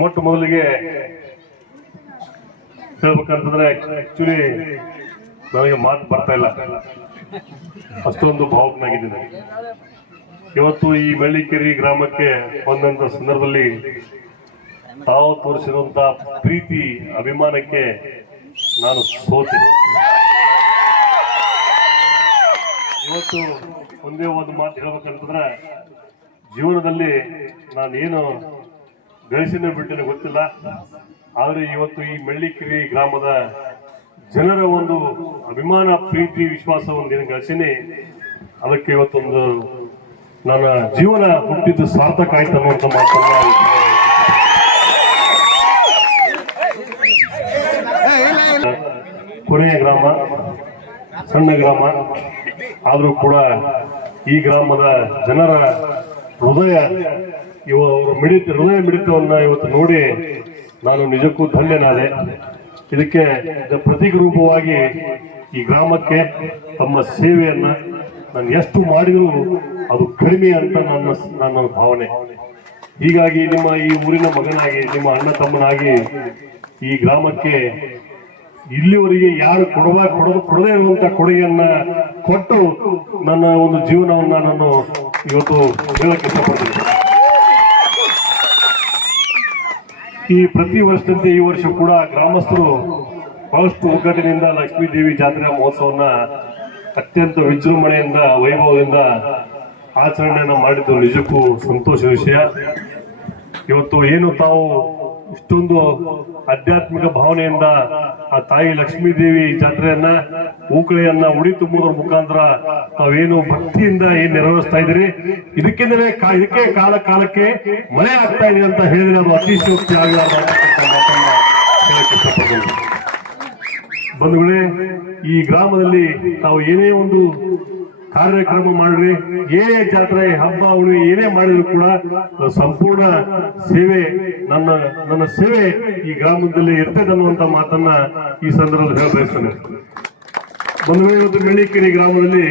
ಮೊಟ್ಟ ಮೊದಲಿಗೆ ಹೇಳ್ಬೇಕಂತಂದ್ರೆ ಆಕ್ಚುಲಿ ನನಗೆ ಮಾತು ಬರ್ತಾ ಇಲ್ಲ. ಅಷ್ಟೊಂದು ಭಾವುಕನಾಗಿದ್ದೀನಿ. ಇವತ್ತು ಈ ಮೆಳ್ಳಿಕೆರೆ ಗ್ರಾಮಕ್ಕೆ ಬಂದಂತ ಸಂದರ್ಭದಲ್ಲಿ ತಾವು ತೋರಿಸಿರುವಂತ ಪ್ರೀತಿ, ಅಭಿಮಾನಕ್ಕೆ ನಾನು ಸೋತೆ ಇವತ್ತು ಒಂದೇ ಒಂದು ಮಾತು ಹೇಳ್ಬೇಕಂತಂದ್ರೆ, ಜೀವನದಲ್ಲಿ ನಾನೇನು ಗಳಿಸಿನ ಬಿಟ್ಟಿನ ಗೊತ್ತಿಲ್ಲ. ಆದರೆ ಇವತ್ತು ಈ ಮೆಳ್ಳಿಕೆರೆ ಗ್ರಾಮದ ಜನರ ಒಂದು ಅಭಿಮಾನ, ಪ್ರೀತಿ, ವಿಶ್ವಾಸ ಏನು ಗಳಿಸಿನಿ. ಅದಕ್ಕೆ ಇವತ್ತೊಂದು ನನ್ನ ಜೀವನ ಹುಟ್ಟಿದ್ದು ಸಾರ್ಥಕ ಆಯ್ತು ಅನ್ನುವಂಥ ಮಾತನ್ನ ಕೊನೆಯ ಗ್ರಾಮ, ಸಣ್ಣ ಗ್ರಾಮ. ಆದರೂ ಕೂಡ ಈ ಗ್ರಾಮದ ಜನರ ಹೃದಯ ಇವ ಅವರ ಮಿಡಿತ ಹೃದಯ ಮಿಡಿತವನ್ನ ಇವತ್ತು ನೋಡಿ ನಾನು ನಿಜಕ್ಕೂ ಧನ್ಯನಾದೆ. ಇದಕ್ಕೆ ಪ್ರತೀಕ ರೂಪವಾಗಿ ಈ ಗ್ರಾಮಕ್ಕೆ ತಮ್ಮ ಸೇವೆಯನ್ನ ನಾನು ಎಷ್ಟು ಮಾಡಿದರೂ ಅದು ಕಡಿಮೆ ಅಂತ ನನ್ನ ನನ್ನ ಭಾವನೆ. ಹೀಗಾಗಿ ನಿಮ್ಮ ಈ ಊರಿನ ಮಗನಾಗಿ, ನಿಮ್ಮ ಅಣ್ಣ ತಮ್ಮನಾಗಿ ಈ ಗ್ರಾಮಕ್ಕೆ ಇಲ್ಲಿವರೆಗೆ ಯಾರು ಕೊಡುವ ಕೊಡದು ಕೊಡದೇ ಇರುವಂತ ಕೊಡುಗೆಯನ್ನ ಕೊಟ್ಟು ನನ್ನ ಒಂದು ಜೀವನವನ್ನ ನಾನು ಇವತ್ತು ಹೇಳಕ್ಕೆ ಇಷ್ಟಪಡ್ತೀನಿ. ಈ ಪ್ರತಿ ವರ್ಷದಂತೆ ಈ ವರ್ಷ ಕೂಡ ಗ್ರಾಮಸ್ಥರು ಬಹಳಷ್ಟು ಒಗ್ಗಟ್ಟಿನಿಂದ ಲಕ್ಷ್ಮೀ ದೇವಿ ಜಾತ್ರೆ ಮಹೋತ್ಸವನ್ನ ಅತ್ಯಂತ ವಿಜೃಂಭಣೆಯಿಂದ, ವೈಭವದಿಂದ ಆಚರಣೆಯನ್ನು ಮಾಡಿದ್ದು ನಿಜಕ್ಕೂ ಸಂತೋಷ ವಿಷಯ. ಇವತ್ತು ಏನು ತಾವು ಇಷ್ಟೊಂದು ಆಧ್ಯಾತ್ಮಿಕ ಭಾವನೆಯಿಂದ ಆ ತಾಯಿ ಲಕ್ಷ್ಮೀದೇವಿ ಜಾತ್ರೆಯನ್ನ ಊಕಳೆಯನ್ನ ಉಡಿ ತುಂಬುವುದರ ಮುಖಾಂತರ ತಾವೇನು ಭಕ್ತಿಯಿಂದ ಏನ್ ನೆರವೇರಿಸ್ತಾ ಇದ್ದೀರಿ? ಇದಕ್ಕಿಂದಲೇ ಕಾ- ಇದಕ್ಕೆ ಕಾಲ, ಕಾಲಕ್ಕೆ ಮಳೆ ಆಗ್ತಾ ಇದೆ ಅಂತ ಹೇಳಿದ್ರೆ ಅದು ಅತಿಶಯೋಕ್ತಿ ಆಗಲಾರ ಬಂಧುಗಳೇ, ಈ ಗ್ರಾಮದಲ್ಲಿ ತಾವು ಏನೇ ಒಂದು ಕಾರ್ಯಕ್ರಮ ಮಾಡ್ರಿ. ಏನೇ ಜಾತ್ರೆ, ಹಬ್ಬ ಹುಣ್ಣಿ ಏನೇ ಮಾಡಿದ್ರು ಕೂಡ, ಸಂಪೂರ್ಣ ಸೇವೆ, ನನ್ನ ನನ್ನ ಸೇವೆ ಈ ಗ್ರಾಮದಲ್ಲಿ ಇರ್ತದೆ ಅನ್ನುವಂತ ಮಾತನ್ನ ಈ ಸಂದರ್ಭದಲ್ಲಿ ಹೇಳಬಯಸ್ತೇನೆ ಬಂಧುಗಳೇ ಇವತ್ತು ಮೆಳ್ಳಿಕೆರೆ ಗ್ರಾಮದಲ್ಲಿ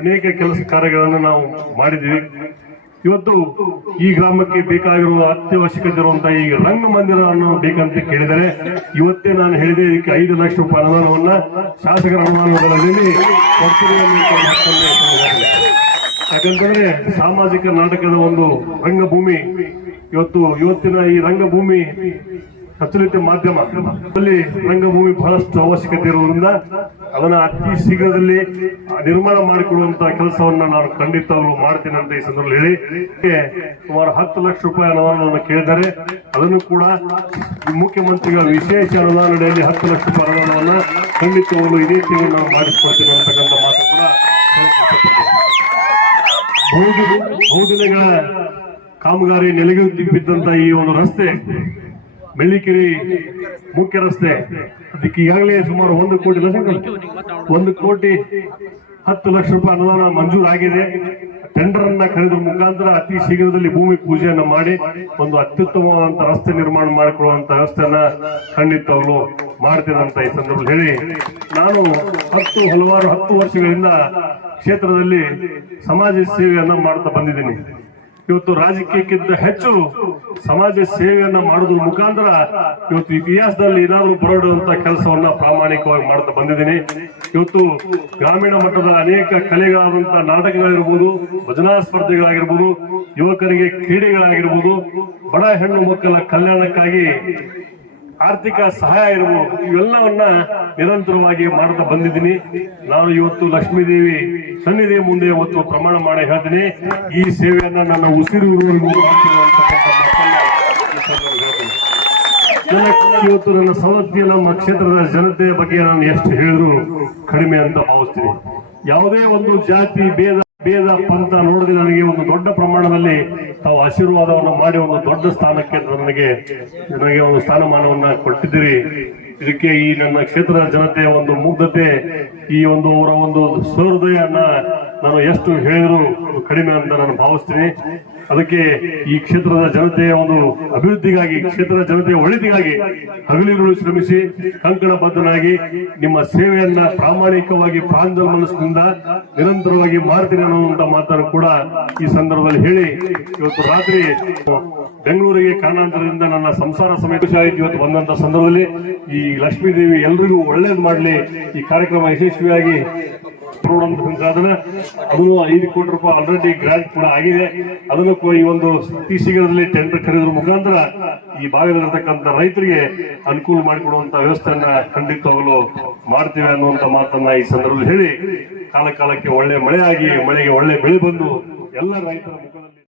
ಅನೇಕ ಕೆಲಸ ಕಾರ್ಯಗಳನ್ನು ನಾವು ಮಾಡಿದ್ವಿ ಇವತ್ತು ಈ ಗ್ರಾಮಕ್ಕೆ ಬೇಕಾಗಿರುವ ಅತ್ಯವಶ್ಯಕತೆ ಈ ರಂಗ ಮಂದಿರವನ್ನು ಬೇಕಂತ ಕೇಳಿದರೆ, ಇವತ್ತೇ ನಾನು ಹೇಳಿದೆ ಇದಕ್ಕೆ ಐದು ಲಕ್ಷ ರೂಪಾಯಿ ಅನುದಾನವನ್ನ ಶಾಸಕರ ಅನುದಾನದಲ್ಲಿ. ಯಾಕಂತಂದ್ರೆ ಸಾಮಾಜಿಕ ನಾಟಕದ ಒಂದು ರಂಗಭೂಮಿ, ಇವತ್ತು ಇವತ್ತಿನ ಈ ರಂಗಭೂಮಿ ಪ್ರಚಲಿತ ಮಾಧ್ಯಮ ಅಲ್ಲಿ ರಂಗಭೂಮಿ ಬಹಳಷ್ಟು ಅವಶ್ಯಕತೆ ಇರುವುದರಿಂದ ಅದನ್ನ ಅತಿ ಶೀಘ್ರದಲ್ಲಿ ನಿರ್ಮಾಣ ಮಾಡಿಕೊಡುವಂತಹ ಕೆಲಸವನ್ನು ನಾನು ಖಂಡಿತವಾಗ್ಲೂ ಮಾಡ್ತೇನೆ ಅಂತ ಈ ಸಂದರ್ಭದಲ್ಲಿ ಹೇಳಿ. ಸುಮಾರು ಹತ್ತು ಲಕ್ಷ ರೂಪಾಯಿ ಅನುದಾನವನ್ನು ಕೇಳಿದ್ದಾರೆ. ಅದನ್ನು ಕೂಡ ಮುಖ್ಯಮಂತ್ರಿಗಳ ವಿಶೇಷ ಅನುದಾನದಲ್ಲಿ ಹತ್ತು ಲಕ್ಷ ರೂಪಾಯಿ ಅನುದಾನವನ್ನು ಖಂಡಿತವಾಗ್ಲೂ ಇದೇ ತಿಂಗಳು ನಾವು ಮಾಡಿಸ್ಕೊಳ್ತೇನೆ ಅಂತಕ್ಕಂಥ ಮಾತು ಕೂಡ ಬಹುದಿನಗಳ ಕಾಮಗಾರಿ ನೆಲೆಗೆ ಬಿದ್ದಂತ ಈ ಒಂದು ರಸ್ತೆ ಬೆಳ್ಳಿಕೆರೆ ಮುಖ್ಯ ರಸ್ತೆ ಅದಕ್ಕೆ ಈಗಾಗಲೇ ಸುಮಾರು ಒಂದು ಕೋಟಿ ಲಕ್ಷ ಒಂದು ಕೋಟಿ ಹತ್ತು ಲಕ್ಷ ರೂಪಾಯಿ ಅನುದಾನ ಮಂಜೂರಾಗಿದೆ ಟೆಂಡರ್ ಅನ್ನ ಕರೆದ ಮುಖಾಂತರ ಅತಿ ಶೀಘ್ರದಲ್ಲಿ ಭೂಮಿ ಪೂಜೆಯನ್ನು ಮಾಡಿ ಒಂದು ಅತ್ಯುತ್ತಮವಾದಂತ ರಸ್ತೆ ನಿರ್ಮಾಣ ಮಾಡಿಕೊಳ್ಳುವಂತ ವ್ಯವಸ್ಥೆಯನ್ನ ಖಂಡಿತವಾಗ್ಲು ಮಾಡ್ತೇನೆ ಅಂತ ಈ ಸಂದರ್ಭದಲ್ಲಿ ಹೇಳಿ. ನಾನು ಹತ್ತು, ಹಲವಾರು ಹತ್ತು ವರ್ಷಗಳಿಂದ ಕ್ಷೇತ್ರದಲ್ಲಿ ಸಮಾಜ ಸೇವೆಯನ್ನು ಮಾಡ್ತಾ ಬಂದಿದ್ದೀನಿ. ಇವತ್ತು ರಾಜಕೀಯಕ್ಕಿಂತ ಹೆಚ್ಚು ಸಮಾಜ ಸೇವೆಯನ್ನ ಮಾಡೋದ್ರ ಮುಖಾಂತರ ಇವತ್ತು ಇತಿಹಾಸದಲ್ಲಿ ಏನಾದರೂ ಬರೋಡುವಂತ ಕೆಲಸವನ್ನ ಪ್ರಾಮಾಣಿಕವಾಗಿ ಮಾಡ್ತಾ ಬಂದಿದ್ದೀನಿ. ಇವತ್ತು ಗ್ರಾಮೀಣ ಮಟ್ಟದ ಅನೇಕ ಕಲೆಗಳಾದಂತ ನಾಟಕಗಳಾಗಿರ್ಬೋದು ಭಜನಾ ಸ್ಪರ್ಧೆಗಳಾಗಿರ್ಬೋದು, ಯುವಕರಿಗೆ ಕ್ರೀಡೆಗಳಾಗಿರ್ಬೋದು, ಬಡ ಹೆಣ್ಣು ಮಕ್ಕಳ ಕಲ್ಯಾಣಕ್ಕಾಗಿ ಆರ್ಥಿಕ ಸಹಾಯ ಇರಬಹುದು ಇವೆಲ್ಲವನ್ನ ನಿರಂತರವಾಗಿ ಮಾಡ್ತಾ ಬಂದಿದ್ದೀನಿ. ನಾನು ಇವತ್ತು ಲಕ್ಷ್ಮೀದೇವಿ ಸನ್ನಿಧಿ ಮುಂದೆ ಇವತ್ತು ಪ್ರಮಾಣ ಮಾಡಿ ಹೇಳ್ತೀನಿ. ಈ ಸೇವೆಯನ್ನ ನನ್ನ ಉಸಿರು ಮಾಡ್ತೀನಿ ಅಂತಕ್ಕಂಥ ಮಾತನ್ನ ಈ ಸಂದರ್ಭದಲ್ಲಿ ಹೇಳ್ತೀನಿ. ನನ್ನ ಇವತ್ತು ನನ್ನ ಸವತ್ತಿ ನಮ್ಮ ಕ್ಷೇತ್ರದ ಜನತೆಯ ಬಗ್ಗೆ ನಾನು ಎಷ್ಟು ಹೇಳಿದ್ರು ಕಡಿಮೆ ಅಂತ ಭಾವಿಸ್ತೀನಿ. ಯಾವುದೇ ಒಂದು ಜಾತಿ, ಭೇದ ಭೇದ ಪಂಥ ನೋಡದೆ ನನಗೆ ಒಂದು ದೊಡ್ಡ ಪ್ರಮಾಣದಲ್ಲಿ ತಾವು ಆಶೀರ್ವಾದವನ್ನು ಮಾಡಿ ಒಂದು ದೊಡ್ಡ ಸ್ಥಾನಕ್ಕೆ ನನಗೆ ನನಗೆ ಒಂದು ಸ್ಥಾನಮಾನವನ್ನ ಕೊಟ್ಟಿದ್ದೀರಿ. ಇದಕ್ಕೆ ಈ ನನ್ನ ಕ್ಷೇತ್ರದ ಜನತೆಯ ಒಂದು ಮುಗ್ಧತೆ, ಈ ಒಂದು ಅವರ ಒಂದು ಸಹೃದಯನ್ನ ನಾನು ಎಷ್ಟು ಹೇಳಿದರೂ ಕಡಿಮೆ ಅಂತ ನಾನು ಭಾವಿಸ್ತೀನಿ. ಅದಕ್ಕೆ ಈ ಕ್ಷೇತ್ರದ ಜನತೆಯ ಒಂದು ಅಭಿವೃದ್ಧಿಗಾಗಿ, ಕ್ಷೇತ್ರದ ಜನತೆಯ ಒಳಿತಿಗಾಗಿ ಹಗಲಿರುಳು ಶ್ರಮಿಸಿ ಕಂಕಣ ಬದ್ಧನಾಗಿ ನಿಮ್ಮ ಸೇವೆಯನ್ನ ಪ್ರಾಮಾಣಿಕವಾಗಿ ಪ್ರಾಂಜಲ ಮನಸ್ಸಿನಿಂದ ನಿರಂತರವಾಗಿ ಮಾಡ್ತೀನಿ ಅನ್ನುವಂತ ಮಾತನ್ನು ಕೂಡ ಈ ಸಂದರ್ಭದಲ್ಲಿ ಹೇಳಿ, ಇವತ್ತು ರಾತ್ರಿ ಬೆಂಗಳೂರಿಗೆ ಕಾರಣಾಂತರದಿಂದ ನನ್ನ ಸಂಸಾರ ಸಮೇತ ಇವತ್ತು ಬಂದಂತ ಸಂದರ್ಭದಲ್ಲಿ ಈ ಲಕ್ಷ್ಮೀದೇವಿ ಎಲ್ಲರಿಗೂ ಒಳ್ಳೇದು ಮಾಡಲಿ. ಈ ಕಾರ್ಯಕ್ರಮ ಯಶಸ್ವಿಯಾಗಿ ಸಾಧನ ಅದನ್ನು ಐದು ಕೋಟಿ ರೂಪಾಯಿ ಆಲ್ರೆಡಿ ಗ್ರಾಂಟ್ ಕೂಡ ಆಗಿದೆ. ಅದನ್ನು ಈ ಒಂದು ಅತಿ ಶೀಘ್ರದಲ್ಲಿ ಟೆಂಡರ್ ಕರೆಯೋದ್ರ ಮುಖಾಂತರ ಈ ಭಾಗದಲ್ಲಿರ್ತಕ್ಕಂಥ ರೈತರಿಗೆ ಅನುಕೂಲ ಮಾಡಿಕೊಡುವಂತ ವ್ಯವಸ್ಥೆಯನ್ನ ಖಂಡಿತವಾಗಲು ಮಾಡ್ತೇವೆ ಅನ್ನುವಂತ ಮಾತನ್ನ ಈ ಸಂದರ್ಭದಲ್ಲಿ ಹೇಳಿ ಕಾಲ ಕಾಲಕ್ಕೆ ಒಳ್ಳೆ ಮಳೆ ಆಗಿ ಮಳೆಗೆ ಒಳ್ಳೆ ಬೆಳೆ ಬಂದು ಎಲ್ಲ ರೈತರ